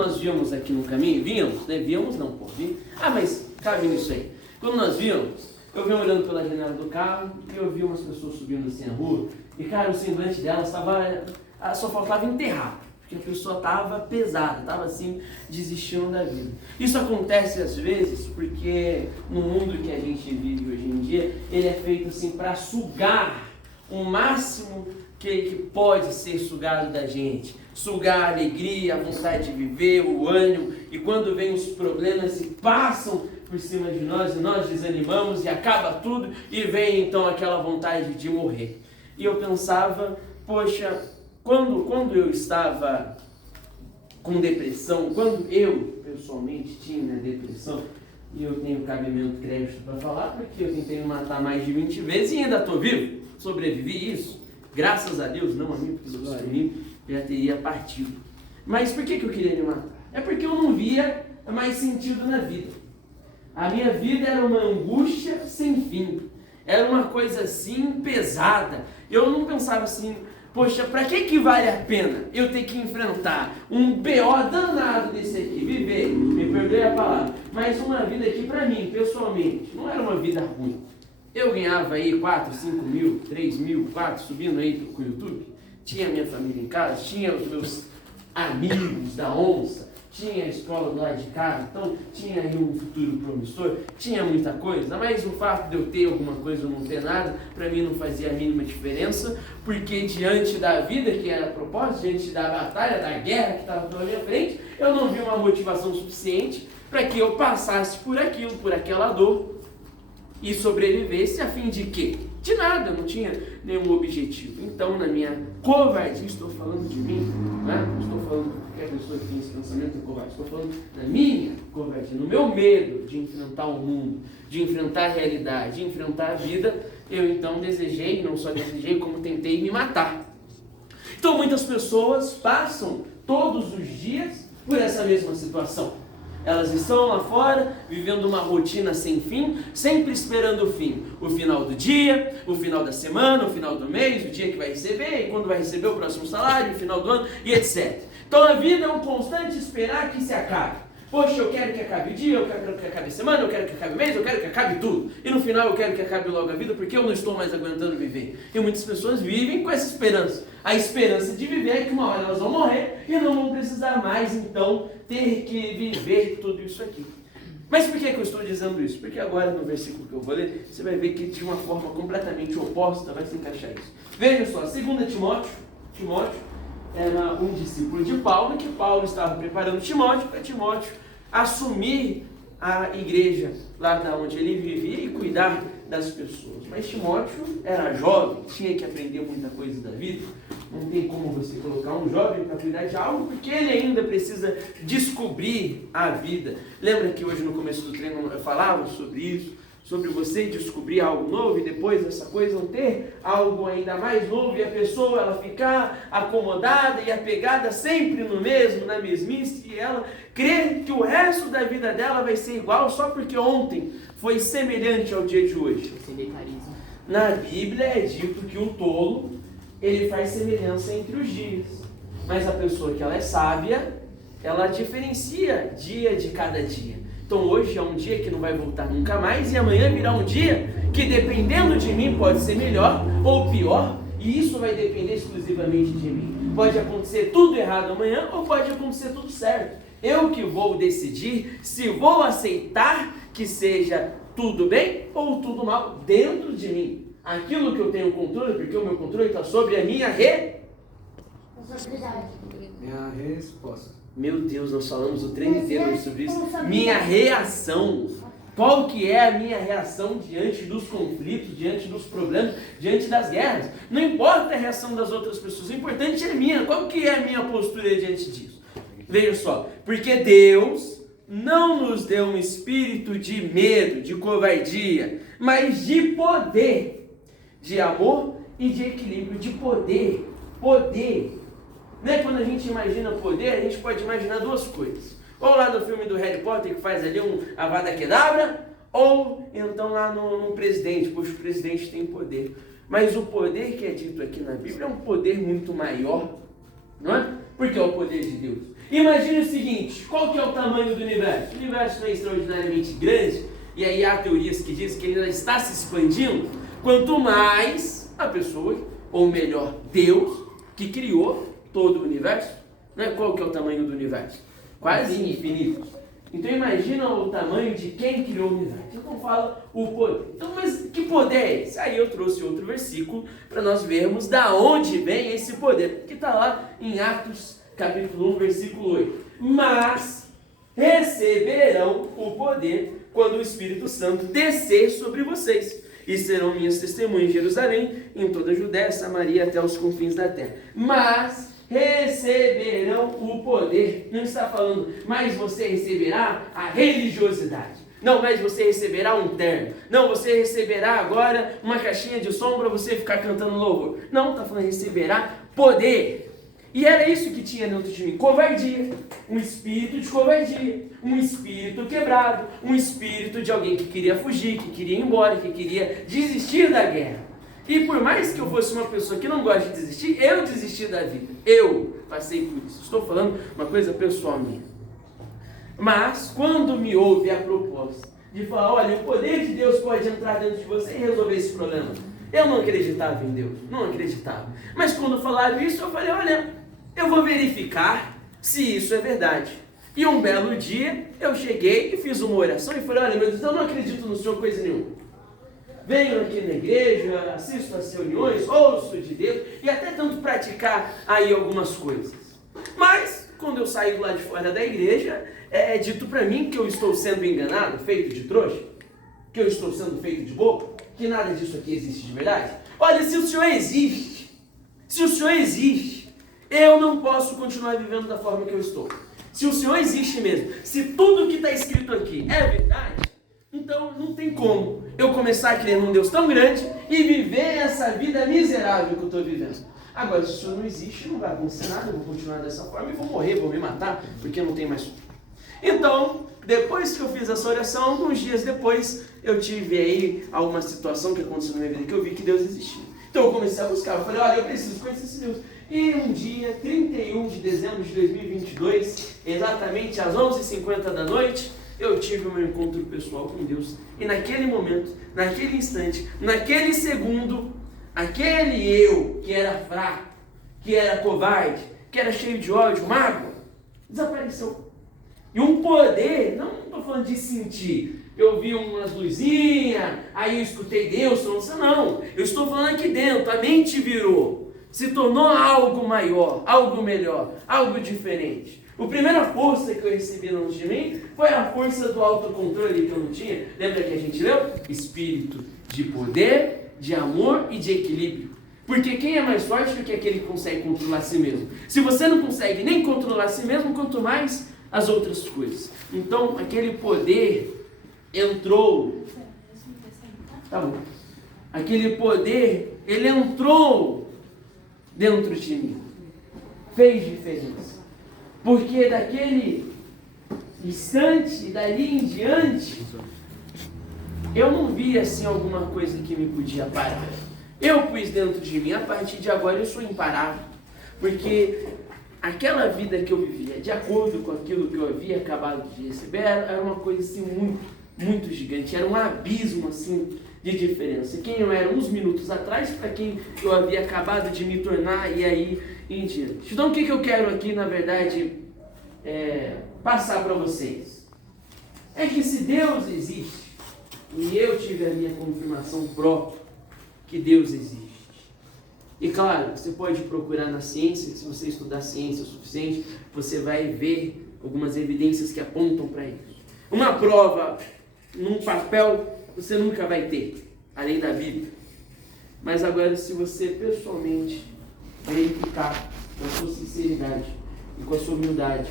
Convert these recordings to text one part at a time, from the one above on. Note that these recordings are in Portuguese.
nós víamos aqui no caminho, víamos não, mas cabe nisso aí. Quando nós víamos, eu vinha olhando pela janela do carro e eu vi umas pessoas subindo assim a rua, e cara, o semblante delas só faltava enterrar, porque a pessoa estava pesada, estava assim, desistindo da vida. Isso acontece às vezes porque no mundo que a gente vive hoje em dia, ele é feito assim para sugar o máximo que pode ser sugado da gente, sugar a alegria, a vontade de viver, o ânimo, e quando vem os problemas se passam por cima de nós e nós desanimamos e acaba tudo e vem então aquela vontade de morrer. E eu pensava, poxa, quando eu estava com depressão, quando eu pessoalmente tinha depressão, e eu tenho cabimento crédito para falar, porque eu tentei me matar mais de 20 vezes e ainda estou vivo, sobrevivi isso, graças a Deus, não a mim, porque Deus por mim já teria partido. Mas por que eu queria me matar? É porque eu não via mais sentido na vida. A minha vida era uma angústia sem fim, era uma coisa assim pesada. Eu não pensava assim, poxa, para que vale a pena eu ter que enfrentar um BO danado desse aqui, viver, me perdoe a palavra, mas uma vida que para mim, pessoalmente, não era uma vida ruim. Eu ganhava aí 4, 5 mil, 3 mil, 4, subindo aí com o YouTube, tinha minha família em casa, tinha os meus amigos da onça, tinha a escola do lado de casa, então tinha aí um futuro promissor, tinha muita coisa, mas o fato de eu ter alguma coisa ou não ter nada, para mim não fazia a mínima diferença, porque diante da vida que era a propósito, diante da batalha, da guerra que estava pela minha frente, eu não vi uma motivação suficiente para que eu passasse por aquilo, por aquela dor, e sobrevivesse a fim de quê? De nada, eu não tinha nenhum objetivo. Então, na minha covardia, estou falando de mim, né? Não estou falando de qualquer pessoa que tem esse pensamento é covarde, estou falando da minha covardia, no meu medo de enfrentar o mundo, de enfrentar a realidade, de enfrentar a vida, eu então desejei, não só desejei, como tentei me matar. Então, muitas pessoas passam todos os dias por essa mesma situação. Elas estão lá fora, vivendo uma rotina sem fim, sempre esperando o fim. O final do dia, o final da semana, o final do mês, o dia que vai receber, e quando vai receber o próximo salário, o final do ano, e etc. Então a vida é um constante esperar que se acabe. Poxa, eu quero que acabe o dia, eu quero que acabe a semana, eu quero que acabe o mês, eu quero que acabe tudo. E no final eu quero que acabe logo a vida, porque eu não estou mais aguentando viver. E muitas pessoas vivem com essa esperança. A esperança de viver é que uma hora elas vão morrer e não vão precisar mais, então, ter que viver tudo isso aqui. Mas por que eu estou dizendo isso? Porque agora no versículo que eu vou ler, você vai ver que de uma forma completamente oposta vai se encaixar isso. Veja só, 2 Timóteo era um discípulo de Paulo, que Paulo estava preparando Timóteo para Timóteo assumir a igreja lá da onde ele vivia e cuidar das pessoas. Mas Timóteo era jovem, tinha que aprender muita coisa da vida. Não tem como você colocar um jovem para cuidar de algo, porque ele ainda precisa descobrir a vida. Lembra que hoje no começo do treino eu falava sobre isso? Sobre você descobrir algo novo e depois essa coisa não ter algo ainda mais novo e a pessoa ela ficar acomodada e apegada sempre no mesmo, na mesmice, e ela crer que o resto da vida dela vai ser igual só porque ontem foi semelhante ao dia de hoje. Na Bíblia é dito que o tolo ele faz semelhança entre os dias, mas a pessoa que ela é sábia, ela diferencia dia de cada dia. Então hoje é um dia que não vai voltar nunca mais e amanhã virá um dia que dependendo de mim pode ser melhor ou pior, e isso vai depender exclusivamente de mim. Pode acontecer tudo errado amanhã ou pode acontecer tudo certo. Eu que vou decidir se vou aceitar que seja tudo bem ou tudo mal dentro de mim. Aquilo que eu tenho controle, porque o meu controle está sobre a minha Minha resposta. Meu Deus, nós falamos o treino inteiro sobre isso. Minha reação. Qual que é a minha reação diante dos conflitos, diante dos problemas, diante das guerras? Não importa a reação das outras pessoas, o importante é a minha. Qual que é a minha postura diante disso? Veja só, porque Deus não nos deu um espírito de medo, de covardia, mas de poder, de amor e de equilíbrio, de poder. Né? Quando a gente imagina poder, a gente pode imaginar duas coisas. Ou lá no filme do Harry Potter, que faz ali um Avada Kedavra, ou então lá no presidente, pois o presidente tem poder. Mas o poder que é dito aqui na Bíblia é um poder muito maior, não é? Porque é o poder de Deus. Imagine o seguinte, qual que é o tamanho do universo? O universo não é extraordinariamente grande, e aí há teorias que dizem que ele ainda está se expandindo. Quanto mais a pessoa, ou melhor, Deus, que criou todo o universo, né? Qual que é o tamanho do universo? Quase infinito. Então imagina o tamanho de quem criou o universo. Então fala o poder. Então, mas que poder é esse? Aí eu trouxe outro versículo para nós vermos da onde vem esse poder, que está lá em Atos capítulo 1, versículo 8. Mas receberão o poder quando o Espírito Santo descer sobre vocês, e serão minhas testemunhas em Jerusalém, em toda a Judéia, Samaria, até os confins da terra. Mas receberão o poder. Não está falando, mas você receberá a religiosidade. Não, mas você receberá um terno. Não, você receberá agora uma caixinha de som para você ficar cantando louvor. Não, está falando receberá poder. E era isso que tinha dentro de mim, covardia, um espírito de covardia, um espírito quebrado, um espírito de alguém que queria fugir, que queria ir embora, que queria desistir da guerra. E por mais que eu fosse uma pessoa que não gosta de desistir, eu desisti da vida, eu passei por isso. Estou falando uma coisa pessoal minha. Mas quando me houve a proposta de falar, olha, o poder de Deus pode entrar dentro de você e resolver esse problema, eu não acreditava em Deus, não acreditava. Mas quando falaram isso, eu falei, olha, eu vou verificar se isso é verdade. E um belo dia, eu cheguei e fiz uma oração e falei, olha, meu Deus, eu não acredito no Senhor coisa nenhuma. Venho aqui na igreja, assisto às reuniões, ouço de Deus e até tento praticar aí algumas coisas. Mas, quando eu saio lá de fora da igreja, é dito para mim que eu estou sendo enganado, feito de trouxa, que eu estou sendo feito de bobo, que nada disso aqui existe de verdade. Olha, se o Senhor existe, eu não posso continuar vivendo da forma que eu estou. Se o Senhor existe mesmo, se tudo que está escrito aqui é verdade, então não tem como eu começar a crer num Deus tão grande e viver essa vida miserável que eu estou vivendo. Agora, se o Senhor não existe, não vai acontecer nada, eu vou continuar dessa forma e vou morrer, vou me matar, porque não tem mais. Então, depois que eu fiz essa oração, alguns dias depois, eu tive aí alguma situação que aconteceu na minha vida que eu vi que Deus existia. Então eu comecei a buscar, eu falei, olha, eu preciso conhecer esse Deus. E um dia, 31 de dezembro de 2022, exatamente às 11h50 da noite, eu tive o meu encontro pessoal com Deus. E naquele momento, naquele instante, naquele segundo, aquele eu que era fraco, que era covarde, que era cheio de ódio, mágoa, desapareceu. E um poder, não estou falando de sentir, eu vi umas luzinhas, aí eu escutei Deus, não, eu estou falando aqui dentro, a mente virou, se tornou algo maior, algo melhor, algo diferente. A primeira força que eu recebi dentro de mim foi a força do autocontrole que eu não tinha. Lembra que a gente leu? Espírito de poder, de amor e de equilíbrio. Porque quem é mais forte do que aquele que consegue controlar a si mesmo? Se você não consegue nem controlar a si mesmo, quanto mais as outras coisas. Então, aquele poder entrou. Tá bom. Aquele poder, ele entrou dentro de mim. Fez diferença. Porque daquele instante, dali em diante, eu não vi assim alguma coisa que me podia parar. Eu pus dentro de mim, a partir de agora eu sou imparável. Porque aquela vida que eu vivia, de acordo com aquilo que eu havia acabado de receber, era uma coisa assim muito gigante. Era um abismo assim de diferença. Quem eu era uns minutos atrás para quem eu havia acabado de me tornar e aí em diante. Então o que eu quero aqui, na verdade, passar para vocês? É que se Deus existe, e eu tive a minha confirmação própria que Deus existe. E claro, você pode procurar na ciência, se você estudar ciência o suficiente, você vai ver algumas evidências que apontam para isso. Uma prova num papel você nunca vai ter, além da Bíblia. Mas agora, se você pessoalmente verificar com a sua sinceridade e com a sua humildade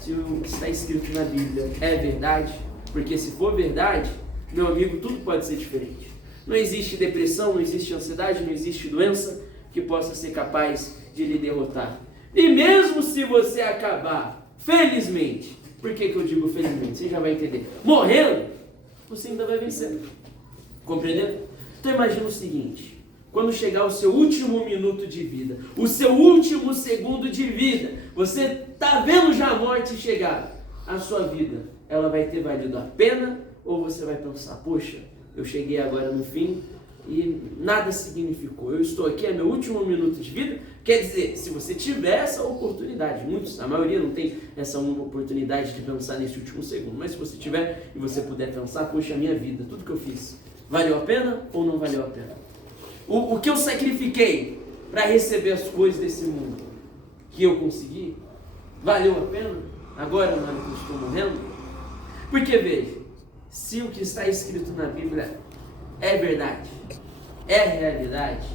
se o que está escrito na Bíblia é verdade, porque se for verdade, meu amigo, tudo pode ser diferente. Não existe depressão, não existe ansiedade, não existe doença que possa ser capaz de lhe derrotar. E mesmo se você acabar, felizmente, por que eu digo felizmente? Você já vai entender. Morrendo, você ainda vai vencer. Compreendendo? Então imagina o seguinte, quando chegar o seu último minuto de vida, o seu último segundo de vida, você está vendo já a morte chegar, a sua vida, ela vai ter valido a pena? Ou você vai pensar, poxa, eu cheguei agora no fim e nada significou, eu estou aqui, é meu último minuto de vida? Quer dizer, se você tiver essa oportunidade, muitos, a maioria não tem essa oportunidade de pensar nesse último segundo, mas se você tiver e você puder pensar, poxa, a minha vida, tudo que eu fiz, valeu a pena ou não valeu a pena? O que eu sacrifiquei para receber as coisas desse mundo que eu consegui, valeu a pena? Agora, na hora que eu estou morrendo? Porque veja, se o que está escrito na Bíblia é verdade, é realidade,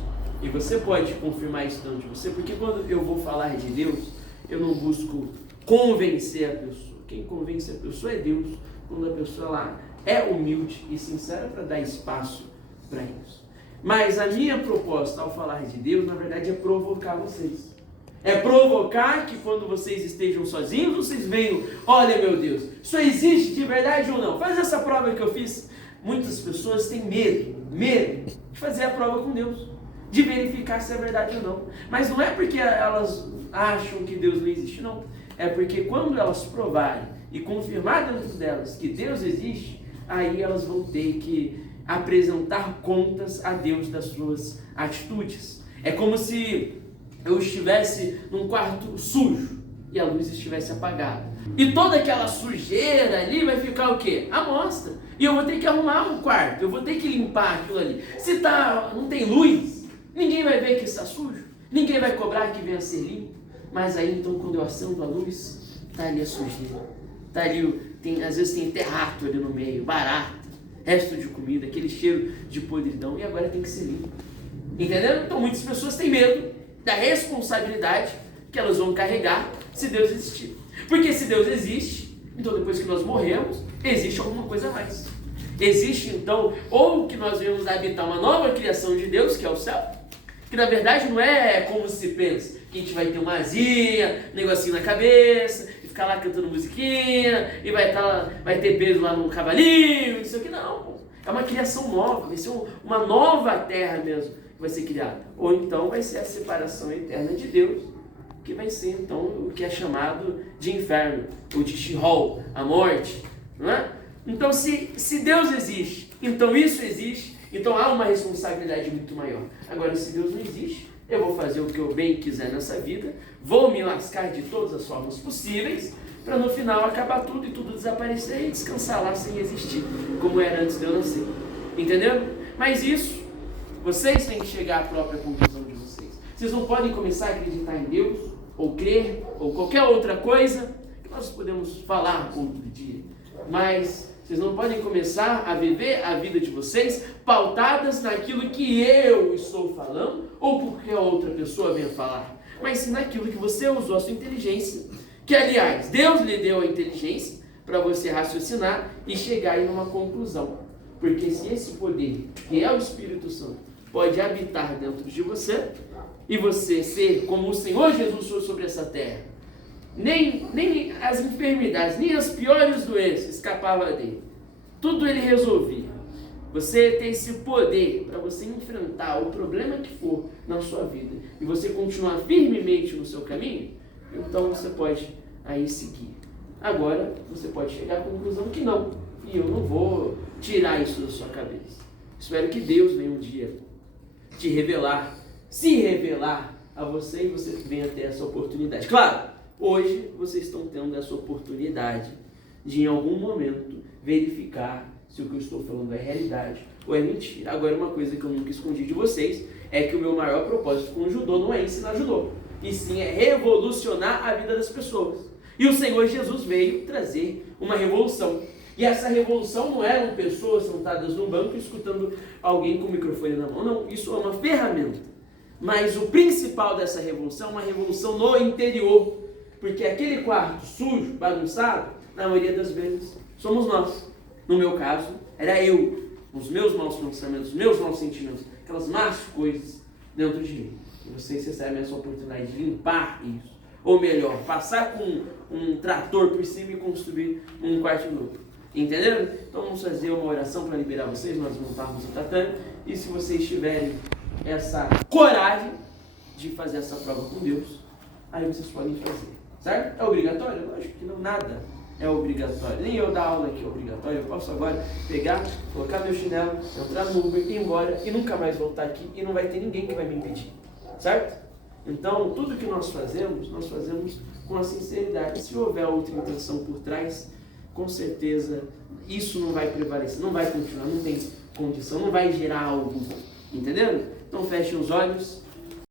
e você pode confirmar isso dentro de você, porque quando eu vou falar de Deus, eu não busco convencer a pessoa. Quem convence a pessoa é Deus, quando a pessoa lá é humilde e sincera para dar espaço para isso. Mas a minha proposta ao falar de Deus, na verdade, é provocar vocês. É provocar que quando vocês estejam sozinhos, vocês venham, olha meu Deus, isso existe de verdade ou não? Faz essa prova que eu fiz. Muitas pessoas têm medo de fazer a prova com Deus, de verificar se é verdade ou não. Mas não é porque elas acham que Deus não existe, não. É porque quando elas provarem e confirmar dentro delas que Deus existe, aí elas vão ter que apresentar contas a Deus das suas atitudes. É como se eu estivesse num quarto sujo e a luz estivesse apagada. E toda aquela sujeira ali vai ficar o quê? À mostra. E eu vou ter que arrumar um quarto, eu vou ter que limpar aquilo ali. Se não tem luz, ninguém vai ver que está sujo, ninguém vai cobrar que venha a ser limpo. Mas aí então quando eu acendo a luz, está ali a sujeira. Está ali, às vezes tem até rato ali no meio, barata, resto de comida, aquele cheiro de podridão, e agora tem que ser limpo. Entendeu? Então muitas pessoas têm medo da responsabilidade que elas vão carregar se Deus existir. Porque se Deus existe, então depois que nós morremos, existe alguma coisa a mais. Existe então, ou que nós vamos habitar uma nova criação de Deus, que é o céu, que na verdade não é como se pensa, que a gente vai ter uma asinha, um negocinho na cabeça, e ficar lá cantando musiquinha, e vai ter peso lá no cavalinho, isso aqui não. É uma criação nova, vai ser uma nova terra mesmo que vai ser criada. Ou então vai ser a separação eterna de Deus, que vai ser então o que é chamado de inferno, ou de Sheol, a morte, não é? Então se Deus existe, então isso existe, então há uma responsabilidade muito maior. Agora, se Deus não existe, eu vou fazer o que eu bem quiser nessa vida, vou me lascar de todas as formas possíveis, para no final acabar tudo e tudo desaparecer e descansar lá sem existir, como era antes de eu nascer. Entendeu? Mas isso, vocês têm que chegar à própria conclusão de vocês. Vocês não podem começar a acreditar em Deus, ou crer, ou qualquer outra coisa, que nós podemos falar outro dia. Mas vocês não podem começar a viver a vida de vocês pautadas naquilo que eu estou falando, ou porque a outra pessoa venha falar, mas sim naquilo que você usou a sua inteligência. Que, aliás, Deus lhe deu a inteligência para você raciocinar e chegar em uma conclusão. Porque se esse poder, que é o Espírito Santo, pode habitar dentro de você, e você ser como o Senhor Jesus foi sobre essa terra, nem as enfermidades, nem as piores doenças escapavam dele. Tudo ele resolvia. Você tem esse poder para você enfrentar o problema que for na sua vida e você continuar firmemente no seu caminho, então você pode aí seguir. Agora, você pode chegar à conclusão que não, e eu não vou tirar isso da sua cabeça. Espero que Deus venha um dia te revelar, se revelar a você, e você venha ter essa oportunidade. Claro, hoje vocês estão tendo essa oportunidade de em algum momento verificar se o que eu estou falando é realidade ou é mentira. Agora, uma coisa que eu nunca escondi de vocês é que o meu maior propósito com o judô não é ensinar judô, e sim é revolucionar a vida das pessoas. E o Senhor Jesus veio trazer uma revolução. E essa revolução não eram pessoas sentadas num banco escutando alguém com o microfone na mão. Não, isso é uma ferramenta. Mas o principal dessa revolução é uma revolução no interior. Porque aquele quarto sujo, bagunçado, na maioria das vezes, somos nós. No meu caso, era eu, os meus maus pensamentos, os meus maus sentimentos, aquelas más coisas dentro de mim. E vocês recebem essa oportunidade de limpar isso. Ou melhor, passar com um trator por cima e construir um quarto novo. Entenderam? Então vamos fazer uma oração para liberar vocês, nós montarmos o tatame. E se vocês tiverem essa coragem de fazer essa prova com Deus, aí vocês podem fazer. Certo? É obrigatório? Lógico que não, nada é obrigatório. Nem eu dar aula aqui é obrigatório. Eu posso agora pegar, colocar meu chinelo, entrar no Uber, ir embora e nunca mais voltar aqui e não vai ter ninguém que vai me impedir. Certo? Então, tudo que nós fazemos com a sinceridade. Se houver outra intenção por trás, com certeza isso não vai prevalecer, não vai continuar, não tem condição, não vai gerar algo. Entendendo? Então, fechem os olhos.